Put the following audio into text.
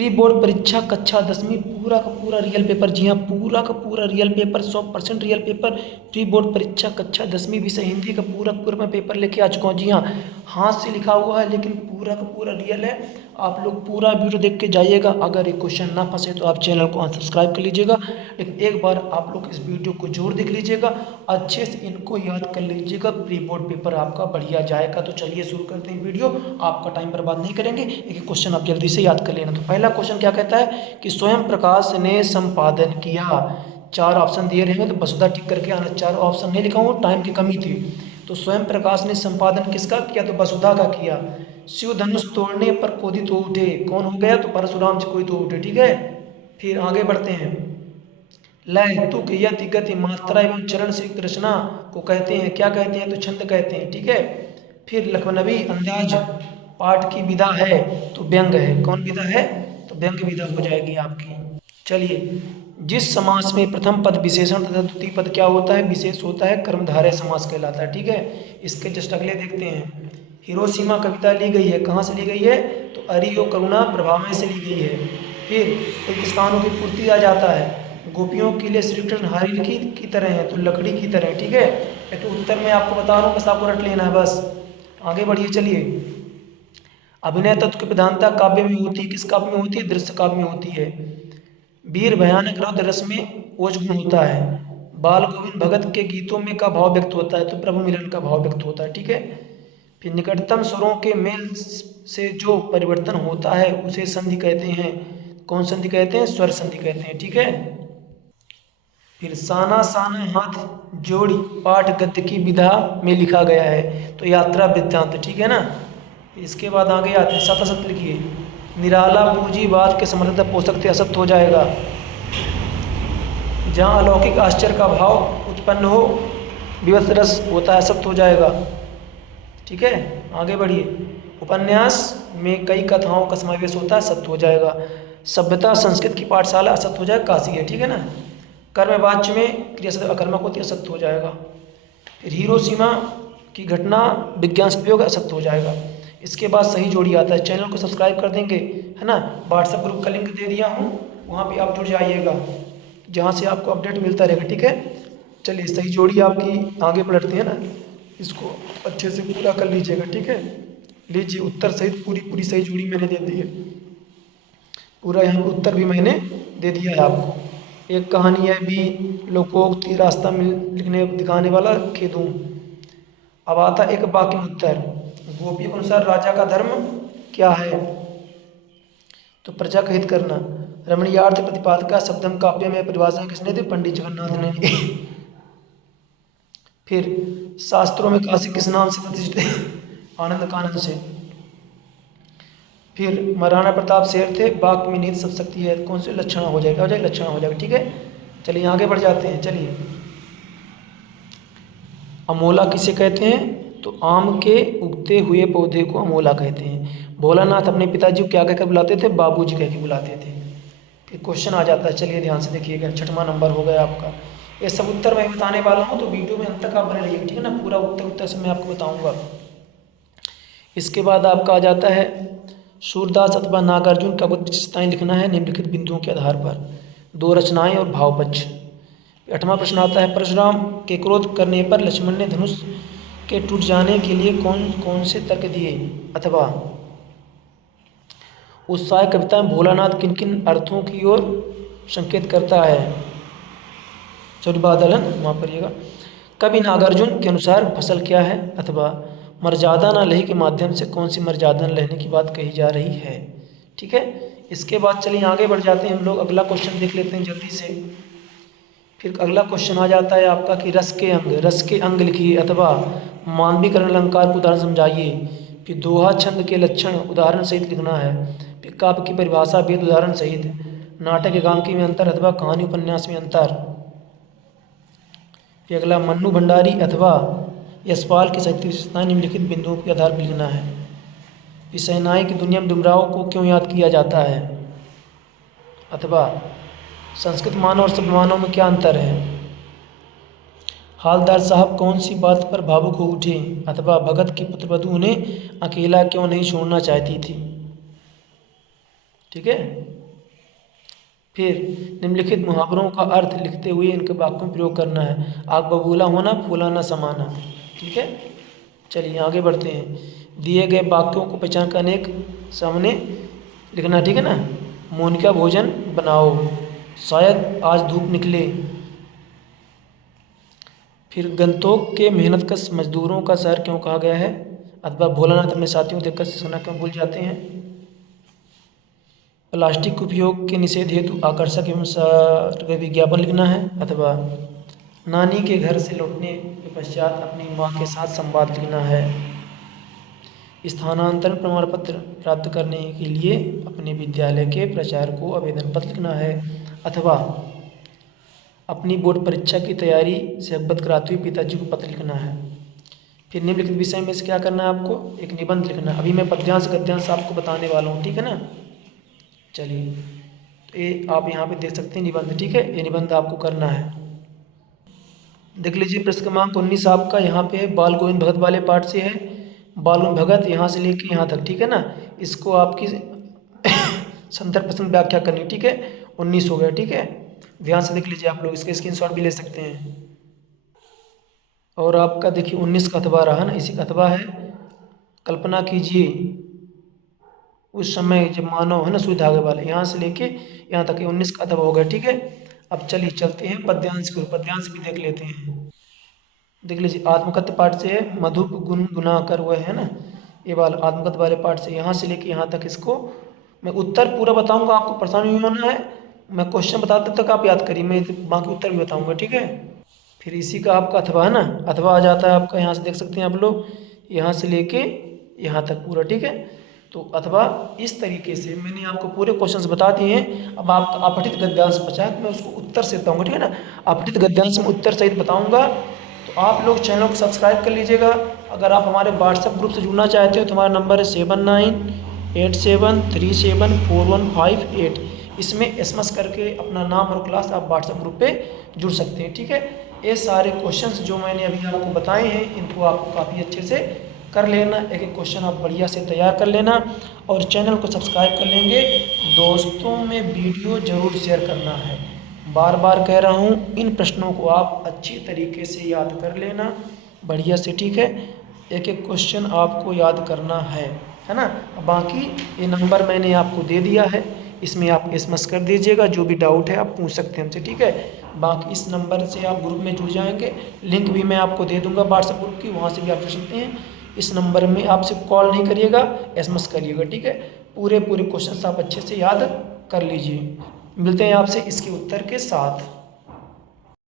Pre board परीक्षा कक्षा 10वीं पूरा का पूरा रियल पेपर, जी हाँ पूरा का पूरा real paper, 100% real paper. Pre board परीक्षा कक्षा 10वीं विषय हिंदी का पूरा पूरा मैं पेपर लेके आ चुका हूँ। जी हाँ, हाथ से लिखा हुआ है लेकिन पूरा का पूरा रियल है। आप लोग पूरा वीडियो देख के जाइएगा। अगर एक क्वेश्चन ना फंसे तो आप चैनल को अनसब्सक्राइब कर लीजिएगा, लेकिन एक बार आप लोग इस वीडियो को जरूर देख लीजिएगा, अच्छे से इनको याद कर लीजिएगा। प्री बोर्ड पेपर आपका बढ़िया जाएगा। तो चलिए शुरू करते हैं वीडियो, आपका टाइम बर्बाद नहीं करेंगे, एक क्वेश्चन आप जल्दी से याद कर लेना। तो पहला क्वेश्चन क्या कहता है कि स्वयं प्रकाश ने संपादन किया। 4 ऑप्शन दिए रहेंगे तो बसुधा टिक करके आना। 4 ऑप्शन नहीं लिखा हूँ, टाइम की कमी थी। तो स्वयं प्रकाश ने संपादन किसका किया, तो वसुधा का किया। शिव धनुष तोड़ने पर क्रोधित हो उठे, कौन हो गया, तो परशुराम जी क्रोधित हो उठे। ठीक है, फिर आगे बढ़ते हैं। लय तुक यति गति मात्रा एवं चरण से युक्त रचना को कहते हैं, क्या कहते हैं, तो छंद कहते हैं। ठीक है, फिर लखनवी अंदाज पाठ की विधा है, तो व्यंग है। कौन विधा है, तो व्यंग विधा हो जाएगी आपकी। चलिए, जिस समास में प्रथम पद विशेषण तथा द्वितीय पद क्या होता है, विशेष होता है, कर्मधारय समास कहलाता है। ठीक है, इसके जस्ट अगले देखते हैं। हिरोशिमा कविता ली गई है, कहाँ से ली गई है, तो अरि और करुणा प्रभाव से ली गई है। फिर एक स्थानों की पूर्ति आ जाता है। गोपियों के लिए श्री कृष्ण हरिण की तरह है, तो लकड़ी की तरह। ठीक है, ये तो उत्तर में आपको बता रहा हूँ, बस आपको रट लेना है बस। आगे बढ़िए, चलिए। अभिनय तत्व की प्रधानता काव्य में होती है, किस काव्य में होती है, दृश्य काव्य में होती है। वीर भयानक रौद्र रस में ओज गुण होता है। बाल गोविंद भगत के गीतों में का भाव व्यक्त होता है, तो प्रभु मिलन का भाव व्यक्त होता है। ठीक है, फिर निकटतम स्वरों के मेल से जो परिवर्तन होता है उसे संधि कहते हैं। कौन संधि कहते हैं, स्वर संधि कहते हैं। ठीक है, फिर साना साना हाथ जोड़ी पाठ गद्य की विधा में लिखा गया है, तो यात्रा वृत्तांत। ठीक है ना, इसके बाद आगे आते हैं, सत असत लिखिए। निराला पूंजीवाद के समर्थता पोषक थे, असत्य हो जाएगा। जहाँ अलौकिक आश्चर्य का भाव उत्पन्न हो, विवश रस होता है, असत्य हो जाएगा। ठीक है, आगे बढ़िए। उपन्यास में कई कथाओं का समावेश होता है, सत्य हो जाएगा। सभ्यता संस्कृत की पाठशाला, असत्य हो जाएगा, काशी है। ठीक है ना, कर्मवाच्य में क्रिया से अकर्मक होती है, असत्य हो जाएगा। फिर हिरोशिमा की घटना विज्ञान से प्रयोग, असत्य हो जाएगा। इसके बाद सही जोड़ी आता है। चैनल को सब्सक्राइब कर देंगे, है ना। व्हाट्सएप ग्रुप का लिंक दे दिया हूँ, वहाँ भी आप जुड़ जाइएगा, जहाँ से आपको अपडेट मिलता रहेगा। ठीक है, चलिए सही जोड़ी आपकी आगे बढ़ते हैं ना, इसको अच्छे से पूरा कर लीजिएगा। ठीक है, लीजिए उत्तर सहित पूरी पूरी सही जोड़ी मैंने दे दी है। पूरा यहाँ पे उत्तर भी मैंने दे दिया है आपको। एक कहानी है भी, लोकोक्ति रास्ता मिल लिखने दिखाने वाला खेदूं। अब आता एक वाक्य में उत्तर। गोपी के अनुसार राजा का धर्म क्या है, तो प्रजा का हित करना। रमणीयार्थ प्रतिपादका शब्दम काव्य में परिभाषा किसने दी, पंडित जगन्नाथ ने। फिर शास्त्रों में काशी किस नाम से प्रतिष्ठित है, आनंद कानन से। फिर महाराणा प्रताप शेर थे, बाघ में निहित सब शक्ति है, कौन से लक्षण हो जाएगा, लक्षण हो जाएगा। ठीक है, चलिए आगे बढ़ जाते हैं। चलिए, अमोला किसे कहते हैं, तो आम के उगते हुए पौधे को अमोला कहते हैं। भोलानाथ अपने पिताजी को क्या कहकर बुलाते थे, बाबूजी कह के बुलाते थे। फिर क्वेश्चन आ जाता है, चलिए ध्यान से देखिएगा, 6वां नंबर हो गया आपका। ये सब उत्तर मैं बताने वाला हूँ, तो वीडियो में अंत तक आप बने रहिएगा। ठीक है ना, पूरा उत्तर से मैं आपको बताऊँगा। इसके बाद आपका आ जाता है सूरदास अथवा नागार्जुन का कुछ विशेषताएं लिखना है निम्नलिखित बिंदुओं के आधार पर। 2 रचनाएं और भावपक्ष। 8वां प्रश्न आता है, परशुराम के क्रोध करने पर लक्ष्मण ने धनुष के टूट जाने के लिए कौन कौन से तर्क दिए, अथवा उत्साह कविता में भोलानाथ किन किन अर्थों की ओर संकेत करता है। चौड़ी बादलन माफ करिएगा। कवि नागार्जुन के अनुसार फसल क्या है, अथवा मर्यादा न लही के माध्यम से कौन सी मर्यादा न लेने की बात कही जा रही है। ठीक है, इसके बाद चलिए आगे बढ़ जाते हैं हम लोग, अगला क्वेश्चन देख लेते हैं जल्दी से। फिर अगला क्वेश्चन आ जाता है आपका कि रस के अंग लिखिए, अथवा मानवीकरण अलंकार को उदाहरण समझाइए। फिर दोहा छंद के लक्षण उदाहरण सहित लिखना है। फिर काव्य की परिभाषा वेद उदाहरण सहित। नाटक एकांकी में अंतर अथवा कहानी उपन्यास में अंतर। फिर अगला मन्नू भंडारी अथवा यशपाल की साहित्य विशेषताएं निम्नलिखित बिंदुओं के आधार पर लिखना है। फिर शहनाई की दुनिया में डुमराव को क्यों याद किया जाता है, अथवा संस्कृत मानव और शब्द मानव में क्या अंतर है। हालदार साहब कौन सी बात पर भावुक हो उठे, अथवा भगत की पुत्रवधू उन्हें अकेला क्यों नहीं छोड़ना चाहती थी। ठीक है। फिर निम्नलिखित मुहावरों का अर्थ लिखते हुए इनके वाक्यों में प्रयोग करना है। आग बबूला होना, फूला न समाना। ठीक है, चलिए आगे बढ़ते हैं। दिए गए वाक्यों को पहचान कर अनेक सामने लिखना, ठीक है ना। मोनिका भोजन बनाओ, शायद आज धूप निकले। फिर गंतोक के मेहनतकश मजदूरों का शहर क्यों कहा गया है, अथवा भोलानाथ अपने साथियों को देखकर सोना क्यों भूल जाते हैं। प्लास्टिक के उपयोग के निषेध हेतु आकर्षक एवं सरल विज्ञापन लिखना है, अथवा नानी के घर से लौटने के पश्चात अपनी माँ के साथ संवाद लिखना है। स्थानांतरण प्रमाण पत्र प्राप्त करने के लिए अपने विद्यालय के प्राचार्य को आवेदन पत्र लिखना है, अथवा अपनी बोर्ड परीक्षा की तैयारी से अवगत कराते हुए पिताजी को पत्र लिखना है। फिर निम्नलिखित विषय में से क्या करना है आपको, एक निबंध लिखना है। अभी मैं पद्यांश गद्यांश आपको बताने वाला हूँ, ठीक है ना। चलिए, तो ये आप यहाँ पे देख सकते हैं निबंध, ठीक है। ये निबंध आपको करना है। देख लीजिए, प्रश्न क्रमांक 19 आपका यहाँ पे है, बाल गोविंद भगत वाले पाठ से है। बाल गोविंद भगत यहाँ से लेके यहाँ तक, ठीक है ना। इसको आपकी संदर्भ प्रश्न व्याख्या करनी, ठीक है। 19 हो गया, ठीक है। ध्यान से देख लीजिए आप लोग, इसके स्क्रीनशॉट भी ले सकते हैं। और आपका देखिए 19 का अथवा रहा ना, इसी का अथवा है। कल्पना कीजिए उस समय जब मानव है ना सुई धागे वाले, यहाँ से लेके यहाँ तक 19 का अथवा हो गया, ठीक है। अब चलिए चलते हैं पद्यांश को, पद्यांश भी देख लेते हैं। देख लीजिए, आत्मकथ्य पाठ से है, मधुप गुण गुना कर वह है ना, ये वाला आत्मकथ्य वाले पाठ से यहाँ से लेके यहाँ तक। इसको मैं उत्तर पूरा बताऊंगा, आपको परेशान नहीं होना है। मैं क्वेश्चन बताते तक आप याद करिए, मैं बाकी उत्तर भी बताऊंगा, ठीक है। फिर इसी का आपका अथवा है ना, अथवा आ जाता है आपका, यहाँ से देख सकते हैं आप लोग, यहाँ से लेके यहाँ तक पूरा, ठीक है। तो अथवा इस तरीके से मैंने आपको पूरे क्वेश्चंस बता दिए हैं। अब आप अपठित गद्यांश बचा है, मैं उसको उत्तर से बताऊंगा, ठीक है ना। अपठित गद्यांश में उत्तर सहित बताऊंगा। तो आप लोग चैनल को सब्सक्राइब कर लीजिएगा। अगर आप हमारे व्हाट्सएप ग्रुप से जुड़ना चाहते हो तो हमारा नंबर है 7987374158। इसमें SMS करके अपना नाम और क्लास आप व्हाट्सएप ग्रुप पे जुड़ सकते हैं, ठीक है। ये सारे क्वेश्चंस जो मैंने अभी आपको बताए हैं, इनको आपको काफ़ी अच्छे से कर लेना। एक एक क्वेश्चन आप बढ़िया से तैयार कर लेना और चैनल को सब्सक्राइब कर लेंगे। दोस्तों में वीडियो ज़रूर शेयर करना है, बार बार कह रहा हूँ। इन प्रश्नों को आप अच्छी तरीके से याद कर लेना बढ़िया से, ठीक है। एक एक क्वेश्चन आपको याद करना है ना। बाकी ये नंबर मैंने आपको दे दिया है, इसमें आप SMS कर दीजिएगा, जो भी डाउट है आप पूछ सकते हैं हमसे, ठीक है। बाकी इस नंबर से आप ग्रुप में जुड़ जाएंगे, लिंक भी मैं आपको दे दूंगा व्हाट्सएप ग्रुप की, वहाँ से भी आप जुड़ सकते हैं। इस नंबर में आप सिर्फ कॉल नहीं करिएगा, SMS करिएगा, ठीक है। पूरे क्वेश्चन आप अच्छे से याद कर लीजिए। मिलते हैं आपसे इसके उत्तर के साथ।